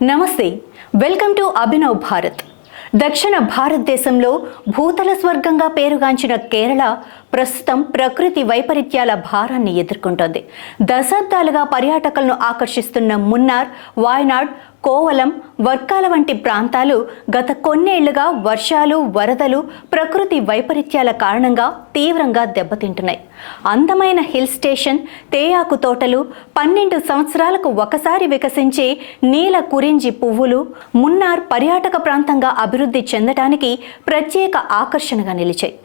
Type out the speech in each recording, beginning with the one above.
నమస్తే, welcome to Abhinav Bharat. దక్షిణ భారతదేశంలో భూతల స్వర్గంగా పేరుగాంచిన కేరళ ప్రస్తుతం ప్రకృతి వైపరీత్యాల భారాన్ని ఎదుర్కొంటోంది. దశాబ్దాలుగా పర్యాటకులను ఆకర్షిస్తున్న మున్నార్, వాయనాడ్, కోవలం, వర్కాల వంటి ప్రాంతాలు గత కొన్నేళ్లుగా వర్షాలు, వరదలు, ప్రకృతి వైపరీత్యాల కారణంగా తీవ్రంగా దెబ్బతింటున్నాయి. అందమైన హిల్ స్టేషన్, తేయాకు తోటలు, 12 సంవత్సరాలకు ఒకసారి వికసించే నీల కురించి పువ్వులు మున్నార్ పర్యాటక ప్రాంతంగా అభివృద్ధి చెందడానికి ప్రత్యేక ఆకర్షణగా నిలిచాయి.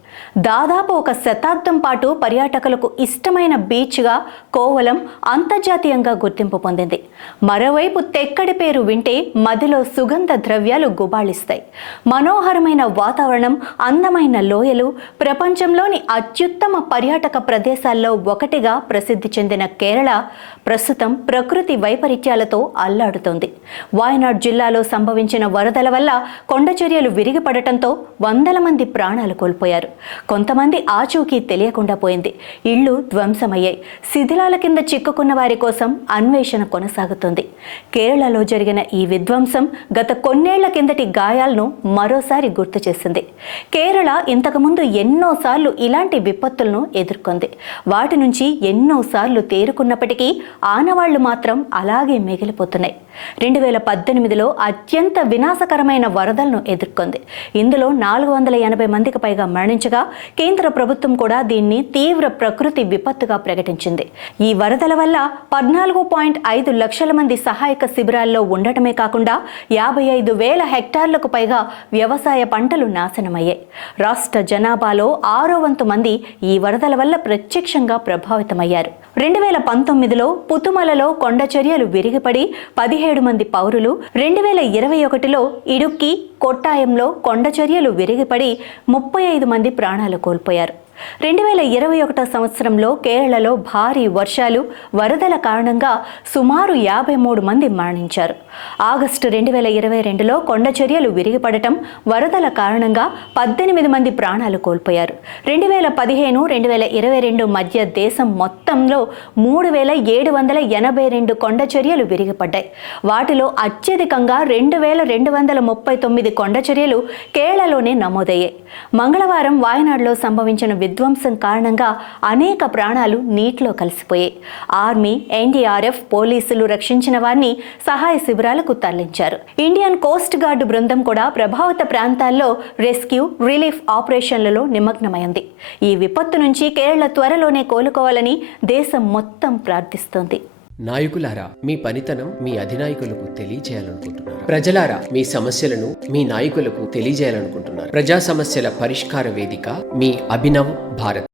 దాదాపు ఒక శతాబ్దం పాటు పర్యాటకులకు ఇష్టమైన బీచ్గా కోవలం అంతర్జాతీయంగా గుర్తింపు పొందింది. మరోవైపు తెక్కడి పేరు వింటే మదిలో సుగంధ ద్రవ్యాలు గుబాళిస్తాయి. మనోహరమైన వాతావరణం, అందమైన లోయలు, ప్రపంచంలోని అత్యుత్తమ పర్యాటక ప్రదేశాల్లో ఒకటిగా ప్రసిద్ధి చెందిన కేరళ ప్రస్తుతం ప్రకృతి వైపరీత్యాలతో అల్లాడుతోంది. వాయనాడ్ జిల్లాలో సంభవించిన వరదల వల్ల కొండచర్యలు విరిగిపడటంతో వందల మంది ప్రాణాలు కోల్పోయారు. కొంతమంది ఆచూకీ తెలియకుండా పోయింది. ఇళ్లు ధ్వంసమయ్యాయి. శిథిలాల కింద చిక్కుకున్న వారి కోసం అన్వేషణ కొనసాగుతుంది. కేరళలో జరిగిన ఈ విధ్వంసం గత కొన్నేళ్ల కిందటి గాయాలను మరోసారి గుర్తు చేసింది. కేరళ ఇంతకుముందు ఎన్నోసార్లు ఇలాంటి విపత్తులను ఎదుర్కొంది. వాటి నుంచి ఎన్నోసార్లు తేరుకున్నప్పటికీ ఆనవాళ్లు మాత్రం అలాగే మిగిలిపోతున్నాయి. 2018లో అత్యంత వినాశకరమైన వరదలను ఎదుర్కొంది. ఇందులో 480 మందికి పైగా మరణించగా కేంద్ర ప్రభుత్వం కూడా దీన్ని తీవ్ర ప్రకృతి విపత్తుగా ప్రకటించింది. ఈ వరదల వల్ల 14.5 లక్షల మంది సహాయక శిబిరాల్లో ఉండటమే కాకుండా 55,000 హెక్టార్లకు పైగా వ్యవసాయ పంటలు నాశనమయ్యాయి. రాష్ట్ర జనాభాలో 6వ వంతు మంది ఈ వరదల వల్ల ప్రత్యక్షంగా ప్రభావితమయ్యారు. 2019లో పుతుమలలో కొండచర్యలు విరిగిపడి 17 మంది పౌరులు, 2021లో ఇడుక్కి, కొట్టాయంలో కొండచర్యలు విరిగిపడి 35 మంది ప్రాణాలు కోల్పోయారు. 2021 సంవత్సరంలో కేరళలో భారీ వర్షాలు, వరదల కారణంగా సుమారు 53 మంది మరణించారు. ఆగస్టు 2022లో కొండచర్యలు విరిగిపడటం, వరదల కారణంగా 18 మంది ప్రాణాలు కోల్పోయారు. 2015-2022 మధ్య దేశం మొత్తంలో 3,782 కొండచర్యలు విరిగిపడ్డాయి. వాటిలో అత్యధికంగా 2,239 కొండచర్యలు కేరళలోనే నమోదయ్యాయి. మంగళవారం వాయనాడ్లో సంభవించిన విధ్వంసం కారణంగా అనేక ప్రాణాలు నీటిలో కలిసిపోయాయి. ఆర్మీ, ఎన్డీఆర్ఎఫ్, పోలీసులు రక్షించిన వారిని సహాయ శిబిరాలకు తరలించారు. ఇండియన్ కోస్ట్ గార్డు బృందం కూడా ప్రభావిత ప్రాంతాల్లో రెస్క్యూ, రిలీఫ్ ఆపరేషన్లలో నిమగ్నమైంది. ఈ విపత్తు నుంచి కేరళ త్వరలోనే కోలుకోవాలని దేశం మొత్తం ప్రార్థిస్తోంది. నాయకులారా, మీ పనితనం మీ అధినాయకులకు తెలియజేయాలనుకుంటున్నారు. ప్రజలారా, మీ సమస్యలను మీ నాయకులకు తెలియజేయాలనుకుంటున్నారు. ప్రజా సమస్యల పరిష్కార వేదిక మీ అభినవ్ భారత్.